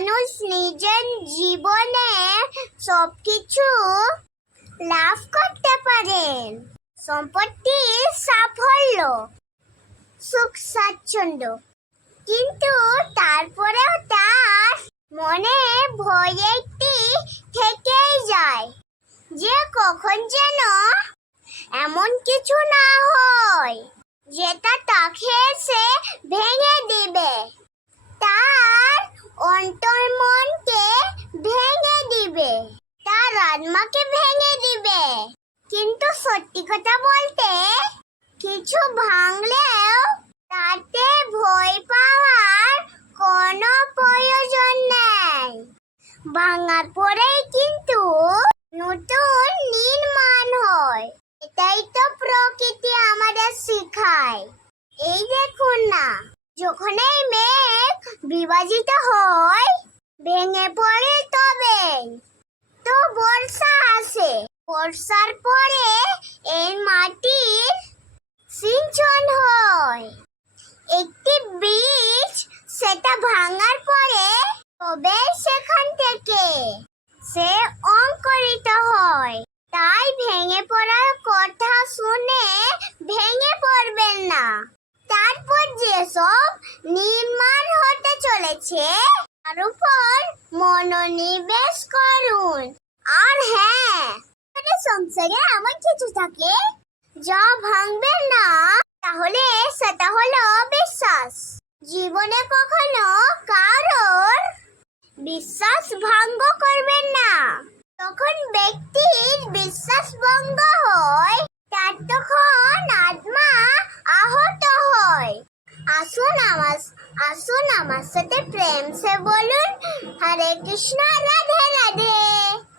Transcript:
মানুষ নিজের জীবনে সবকিছু লাভ করতে পারেন। সম্পত্তি, সাফল্য, সুখ স্বাচ্ছন্দ্য, কিন্তু তারপরেও তার মনে ভয় একটি থেকেই যায় যে কখন যেন এমন কিছু না হয় যেটা তাকে এসে ভেঙে দিবে, তার অন্তর্মনকে ভেঙে দিবে, তার আত্মাকে ভেঙে দিবে। কিন্তু সত্যি কথা বলতে কিছু ভাঙলেও তাতে ভয় পাওয়ার কোনো প্রয়োজন নেই। ভাঙার পরেই কিন্তু নতুন নির্মাণ হয়। এটাই তো প্রকৃতি আমাদের শেখায়। এই দেখুন না, যখন এই মেঘ বিভাজিত হয়, ভেঙে পড়ে, তবেই তো বর্ষা আসে। বর্ষার পরে এই মাটির সিঞ্চন হয়। একটি বীজ সেটা ভাঙার পরে তবে সেখান থেকে সে অঙ্কুরিত হয়। তাই ভেঙে পড়ার কথা শুনে ভেঙে পড়বেন না। তারপর যেসব নির্মাণ হতে চলেছে তার উপর মনোনিবেশ করুন। আর হ্যাঁ, সংসারে এমন কিছু থাকে যা ভাঙবেন না, তাহলে সেটা হলো বিশ্বাস। জীবনে কখনো কারোর বিশ্বাস ভঙ্গ করবেন না। তখন ব্যক্তির বিশ্বাস ভঙ্গ হয়, তার তখন আত্মা আহত হয়। আসুন আমার সাথে প্রেম সে বলুন, হরে কৃষ্ণ, রাধে রাধে।